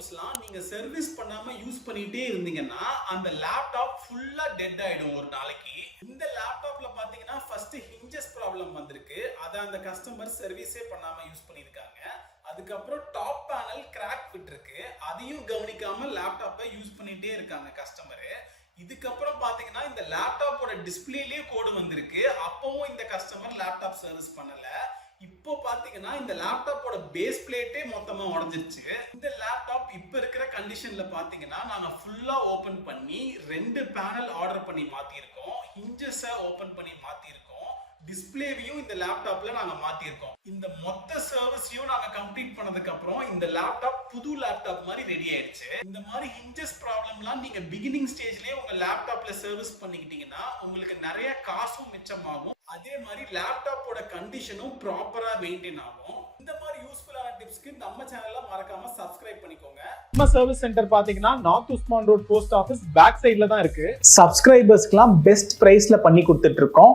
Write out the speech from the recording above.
ப்ராப்ளம்ஸ்லாம் நீங்க சர்வீஸ் பண்ணாம யூஸ் பண்ணிட்டே இருந்தீங்கன்னா அந்த லேப்டாப் ஃபுல்லா டெட் ஆயிடும் ஒரு நாளைக்கு. இந்த லேப்டாப்ல பாத்தீங்கன்னா ஃபர்ஸ்ட் ஹிஞ்சஸ் ப்ராப்ளம் வந்திருக்கு. அத அந்த கஸ்டமர் சர்வீஸே பண்ணாம யூஸ் பண்ணிருக்காங்க. அதுக்கப்புறம் டாப் பேனல் கிராக் விட்டுருக்கு. அதையும் கவனிக்காம லேப்டாப்பை யூஸ் பண்ணிட்டே இருக்காங்க கஸ்டமர். இதுக்கப்புறம் பாத்தீங்கன்னா இந்த லேப்டாப்போட டிஸ்பிளேலயே கோடு வந்திருக்கு. அப்பவும் இந்த கஸ்டமர் லேப்டாப் சர்வீஸ் பண்ணல. இப்போ பாத்தீங்கன்னா இந்த லேப்டாப்போட பேஸ் பிளேட்டே மொத்தமா உடைஞ்சிருச்சு. இந்த லேப்டாப் இப்ப இருக்கிற கண்டிஷன்ல பாத்தீங்கன்னா நாங்க ஃபுல்லா ஓபன் பண்ணி 2 பேனல் ஆர்டர் பண்ணி மாத்திருக்கோம். ஹிஞ்சஸ ஓபன் பண்ணி மாத்திருக்கோம். டிஸ்பிளேவையும் இந்த லேப்டாப்ல நாங்க மாத்திருக்கோம். இந்த மொத்த சர்வீஸையும் நாங்க கம்ப்ளீட் பண்ணதுக்கு அப்புறம் இந்த லேப்டாப் புது லேப்டாப் மாதிரி ரெடி ஆயிடுச்சு. இந்த மாதிரி ஹிஞ்சஸ் ப்ராப்ளம்லாம் நீங்க பிகினிங் ஸ்டேஜ்லயே உங்க லேப்டாப்ல சர்வீஸ் பண்ணிக்கிட்டீங்கன்னா உங்களுக்கு நிறைய காசும் மிச்சமாகும். அதே மாதிரி லேப்டாப்போட கண்டிஷனும் ப்ராப்பரா மெயின்டைன் ஆகும். இந்த மாதிரி யூஸ்ஃபுல்லான டிப்ஸ்க்கு நம்ம சேனலை மறக்காம சப்ஸ்கிரைப் பண்ணிக்கோங்க. நம்ம சர்வீஸ் சென்டர் பாத்தீங்கன்னா north Usman road post office back சைட்ல தான் இருக்கு. சப்ஸ்கிரைபர்ஸ்க்குலாம் பெஸ்ட் பிரைஸ்ல பண்ணி கொடுத்துட்டு இருக்கோம்.